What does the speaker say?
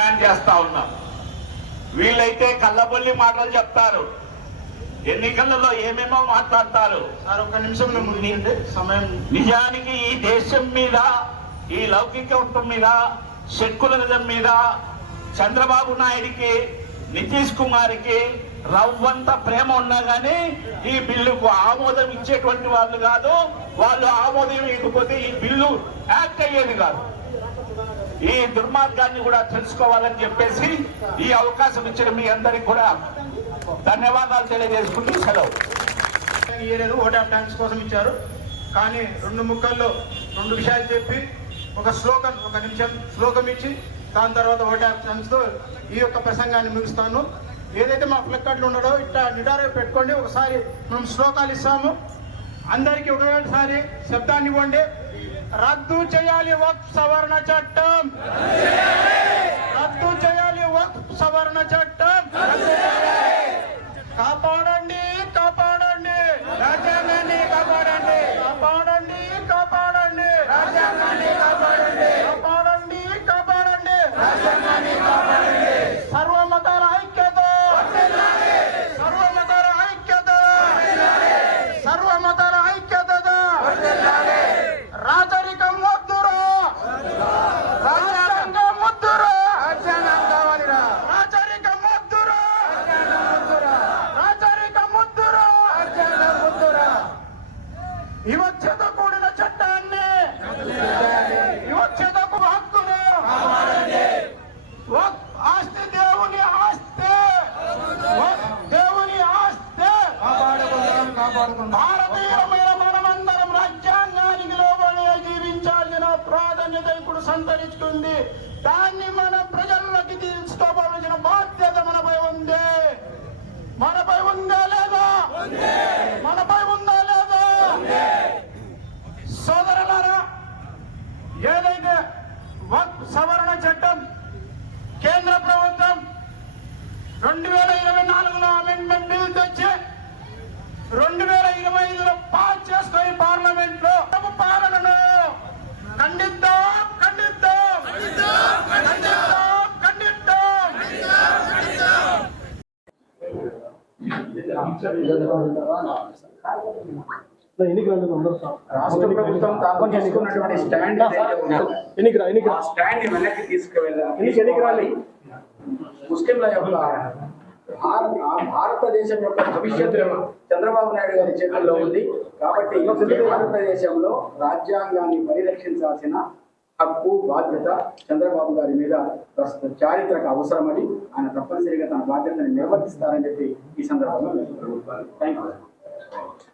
తెలియజేస్తా ఉన్నాం. వీళ్ళైతే కళ్ళబొల్లి మాటలు చెప్తారు. ఎన్నికలలో ఏమేమో మాట్లాడతారు. సార్ నిమిషంలో ముగించండి సమయం నిజానికి ఈ దేశం మీద ఈ లౌకికత్వం మీద సెక్యులరిజం మీద చంద్రబాబు నాయుడికి నితీష్ కుమార్కి రవ్వంత ప్రేమ ఉన్నా గానీ ఈ బిల్లుకు ఆమోదం ఇచ్చేటువంటి వాళ్ళు కాదు. వాళ్ళు ఆమోదం ఇవ్వకపోతే ఈ బిల్లు యాక్ట్ అయ్యేది కాదు. ఈ దుర్మార్గాన్ని కూడా తెలుసుకోవాలని చెప్పేసి ఈ అవకాశం ఇచ్చిన మీ అందరికి కూడా ధన్యవాదాలు తెలియజేసుకుంటూ సెలవు. ఇయ్యలేదు ఓట్ ఆఫ్ థ్యాంక్స్ కోసం ఇచ్చారు. కానీ రెండు ముక్కల్లో రెండు విషయాలు చెప్పి ఒక శ్లోకం ఒక నిమిషం శ్లోకం ఇచ్చి దాని తర్వాత ఓట్ ఆఫ్ థ్యాంక్స్ ఈ యొక్క ప్రసంగాన్ని ముగిస్తాను. ఏదైతే మా ఫ్లిప్కార్ట్లో ఉండడో ఇట్లా నిటారుగా పెట్టుకోండి. ఒకసారి మనం శ్లోకాలు ఇస్తాము. అందరికీ ఒకసారి శబ్దాన్ని ఇవ్వండి. రద్దు చేయాలి వక్ఫ్ సవరణ చట్టం రద్దు చేయాలి వక్ఫ్ సవరణ చట్టం భారతీయులమైన మనమందరం రాజ్యాంగానికి లోబడి జీవించాల్సిన ప్రాధాన్యత ఇప్పుడు సంతరించుకుంది. దాన్ని మనం ప్రజల్లోకి తీసుకోవాల్సిన బాధ్యత మనపై ఉంది. మనపై ఉందా లేదా? మనపై ఉందా లేదా? సోదరులారా ఏదైతే సవరణ చట్టం కేంద్ర ప్రభుత్వం రెండు వేల ఇరవై నాలుగులో అమెండ్మెంట్ బిల్ రెండు వేల ఇరవై ఐదులో పాస్ చేసుకొని పార్లమెంట్లో పాలనను ఖండిద్దాం ఖండిద్దాం. ఖండిద్దాం ఖండిద్దాం రాష్ట్ర ప్రభుత్వం తాము తీసుకున్నటువంటి స్టాండ్ వెనక్కి తీసుకువెళ్ళాలి. ముస్లింల యొక్క భారతదేశం యొక్క భవిష్యత్తు చంద్రబాబు నాయుడు గారి చేతుల్లో ఉంది. కాబట్టి భారతదేశంలో రాజ్యాంగాన్ని పరిరక్షించాల్సిన హక్కు బాధ్యత చంద్రబాబు గారి మీద ప్రస్తుత చారిత్రక అవసరమని ఆయన తప్పనిసరిగా తన బాధ్యతను నిర్వర్తిస్తారని చెప్పి ఈ సందర్భంగా థ్యాంక్ యూ